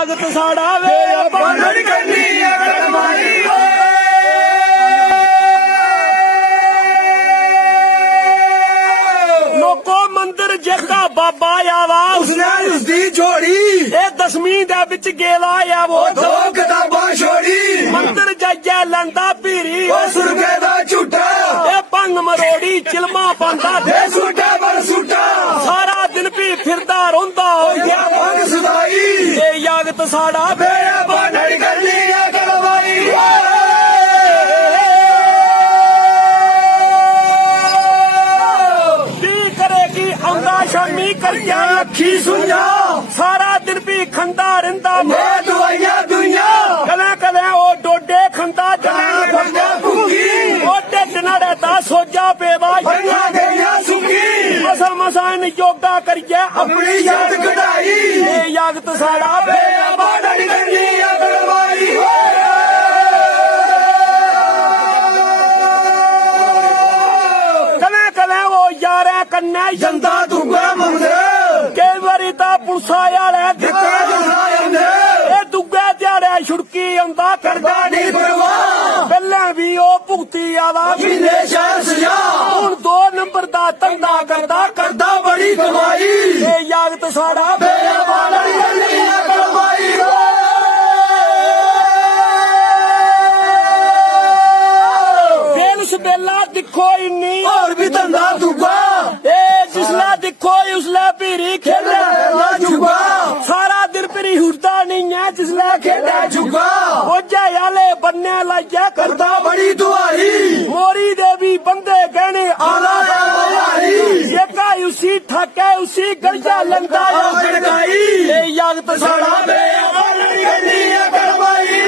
यागत साड़ा वे बांधड़ करनी अगड़माई लोको मंदिर जेका बाबा आवा उसने उसकी जोड़ी ये 10वीं दे विच गेला आ वो दो किताबां छोड़ी मंदिर जाइए लंदा पीरी ओ सुरगे दा झूठा ये भंग मरोड़ी चिलमा पांदा दे सूटा पर सूटा सारा दिन भी फिरदा रोंदा हो या भंग सुदाई ये यागत साड़ा वे बांधड़ करनी अगड़माई शामी करिया अखी सुनिया सारा दिन भी खंदा रिंदा मैं दुआइया दुनिया कले कले ओ डोडे खंदा बंदा भूखी ओ ढिड ना रहता सोजा पेवा बन्ना गया सुखी मसा मसा इन योगा करिए अपनी याद कढ़ाई ये यागत साड़ा वे बांधड़ करनी अगड़माई कले कले वो यारे कन्ने जनता दुआ मंगदे कई बारी ता पुलिस वाले धिक्का जुटांदे ये दुगे ध्याड़े छुड़की आंदा करदा नहीं परवाह पहले भी ओ भुगती आला मिले शान सजा हुण 2 नंबर दा धंधा करदा बड़ी कमाई ये यागत साड़ा वे बांधड़ करनी अगड़माई बेलस बेला दिखो इन्नी और भी धंधा दुआ ए जिसला दिखो उसला पीरी खेले जुगा सारा दिन पीरी हुरदा नहीं है जिसला खेले जुगा ओजा याले बनने लाइया करदा बड़ी दुआरी मोरी देवी बंदे गहने आला बारी ये का उसी ठाके उसी गलिया लंदा गड़काई ये यागत साड़ा वे बांधड़ करनी अगड़माई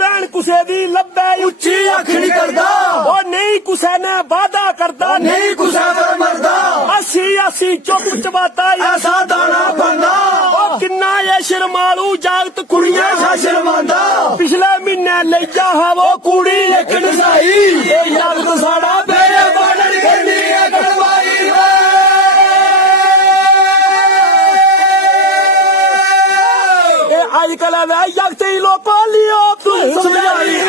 भैन कुसे दी लब्बे उच्ची अख नहीं करदा ओ नहीं कुसे ने वादा करदा नहीं कुसा पर मरदा अस्सी अस्सी चुप चबाता ऐसा दाना बंदा ओ किन्ना ये शर्मालू जागत कुड़ियां ऐसा शर्मांदा पिछले महीने ले जा हा वो कुड़ी एक नसाई ये यागत साड़ा वे बांधड़ करनी अगड़माई आजकल यागत लोगों लियो तू समझाई